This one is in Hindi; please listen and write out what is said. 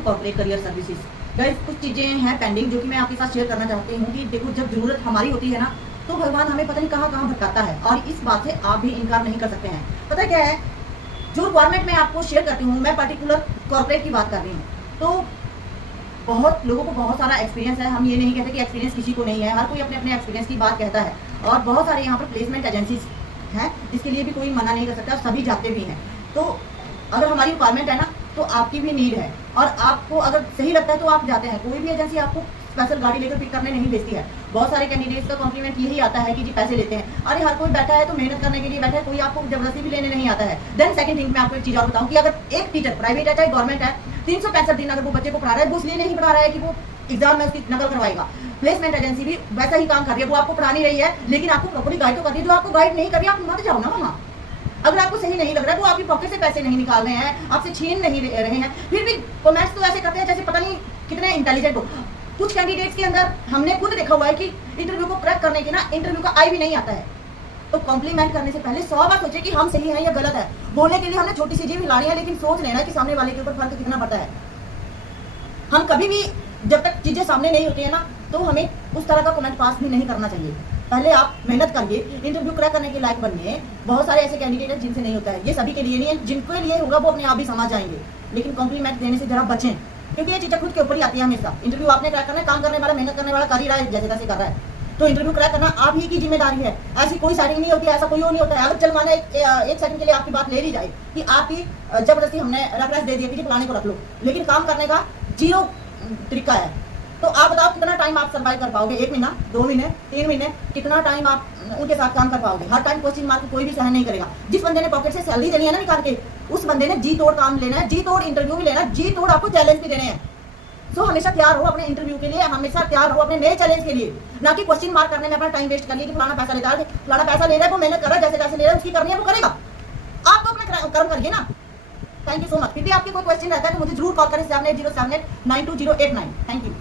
To corporate career services. Guys कुछ चीज़ें हैं पेंडिंग जो कि मैं आपके साथ शेयर करना चाहती हूँ कि देखो जब ज़रूरत हमारी होती है ना तो भगवान हमें पता नहीं कहाँ कहाँ भटकाता है, और इस बात से आप भी इनकार नहीं कर सकते हैं। पता क्या है, जो रिक्वायरमेंट मैं आपको शेयर करती हूँ, मैं पर्टिकुलर कॉर्पोरेट की बात कर रही हूँ, तो बहुत लोगों को बहुत सारा एक्सपीरियंस है। हम ये नहीं कहते कि एक्सपीरियंस किसी को नहीं है, हर कोई अपने अपने एक्सपीरियंस की बात कहता है, और बहुत सारे यहाँ पर प्लेसमेंट एजेंसीज हैं जिसके लिए भी कोई मना नहीं कर सकता, सभी जाते भी हैं। तो अगर हमारी रिक्वायरमेंट है ना तो आपकी भी नीड है, और आपको अगर सही लगता है तो आप जाते हैं। कोई भी एजेंसी आपको स्पेशल गाड़ी लेकर पिक करने नहीं भेजती है। बहुत सारे कैंडिडेट्स का कॉम्प्लीमेंट यही आता है कि जी पैसे लेते हैं। अरे हर कोई बैठा है तो मेहनत करने के लिए बैठा है, कोई आपको जबरदस्ती भी लेने नहीं आता है। देन सेकंड थिंग मैं आपको एक चीज़ और बताऊँ कि अगर एक टीचर प्राइवेट है चाहे गवर्नमेंट है, 365 दिन अगर वो बच्चे को पढ़ा रहा है, वो इसलिए नहीं पढ़ा रहा है कि वो एग्जाम में उसकी नकल करवाएगा। प्लेसमेंट एजेंसी भी वैसा ही काम कर रही है, वो आपको पढ़ा नहीं रही है लेकिन आपको प्रॉपर्ली गाइड तो कर रही है। जो आपको गाइड नहीं कर रही आप मत जाओ ना वहाँ। अगर आपको सही नहीं लग रहा है, वो आपकी पॉकेट से पैसे नहीं निकाल रहे हैं, आपसे छीन नहीं रहे हैं, फिर भी कमेंट्स तो ऐसे करते हैं जैसे पता नहीं कितने इंटेलिजेंट हो। कुछ कैंडिडेट्स के अंदर हमने खुद देखा हुआ है कि इंटरव्यू को क्रैक करने के ना इंटरव्यू का आई भी नहीं आता है। तो कॉम्प्लीमेंट करने से पहले 100 बार सोचे कि हम सही है या गलत है। बोलने के लिए हमने छोटी सी चीज हिलानी है, लेकिन सोच लेना कि सामने वाले के ऊपर फर्क कितना पड़ता है। हम कभी भी जब तक चीजें सामने नहीं होती है ना तो हमें उस तरह का कमेंट पास भी नहीं करना चाहिए। पहले आप मेहनत करिए, इंटरव्यू क्रैक करने के लायक बनिए। बहुत सारे ऐसे कैंडिडेट हैं जिनसे नहीं होता है, ये सभी के लिए नहीं है, जिनके लिए होगा वो अपने आप ही समझ जाएंगे। लेकिन कॉम्प्लीमेंट देने से जरा बचें, क्योंकि ये चीज़ें खुद के ऊपर ही आती है हमेशा। इंटरव्यू आपने क्रैक करना है, काम करने वाला मेहनत करने वाला कर ही रहा है, जैसे तैसे कर रहा है, तो इंटरव्यू क्रैक करना आप ही की जिम्मेदारी है। ऐसी कोई सेटिंग नहीं होती है, ऐसा कोई नहीं होता है। अगर चल माने एक सेकंड के लिए आपकी बात ले ली जाए कि आपकी जबरदस्ती हमने रेफरेंस दे दिया कि फलाने को रख लो, लेकिन काम करने का 0 तरीका है, तो आप बताओ कितना टाइम आप सर्वाइव कर पाओगे? 1 महीना, 2 महीने, 3 महीने, कितना टाइम आप उनके साथ काम कर पाओगे? हर टाइम क्वेश्चन मार्क कोई भी सहन नहीं करेगा। जिस बंदे ने पॉकेट से सैलरी देनी है ना निकाल के, उस बंदे ने जी तोड़ काम लेना है, जी तोड़ इंटरव्यू भी लेना है, जी तोड़ आपको चैलेंज भी देने हैं। सो हमेशा तैयार हो अपने इंटरव्यू के लिए, हमेशा तैयार हो अपने नए चैलेंज के लिए, ना कि क्वेश्चन मार्क करने में अपना टाइम वेस्ट करिए कि फलाना पैसा लेता है, फलाना पैसा ले रहा है, वो मेहनत कर रहा है, जैसे जैसे ले रहा है उसकी करनी है वो करेगा। आप तो अपना कर्म करिए ना। Thank you so much. फिर भी आपके कोई क्वेश्चन रहता है तो मुझे जरूर कॉल करें 7807892089। Thank you.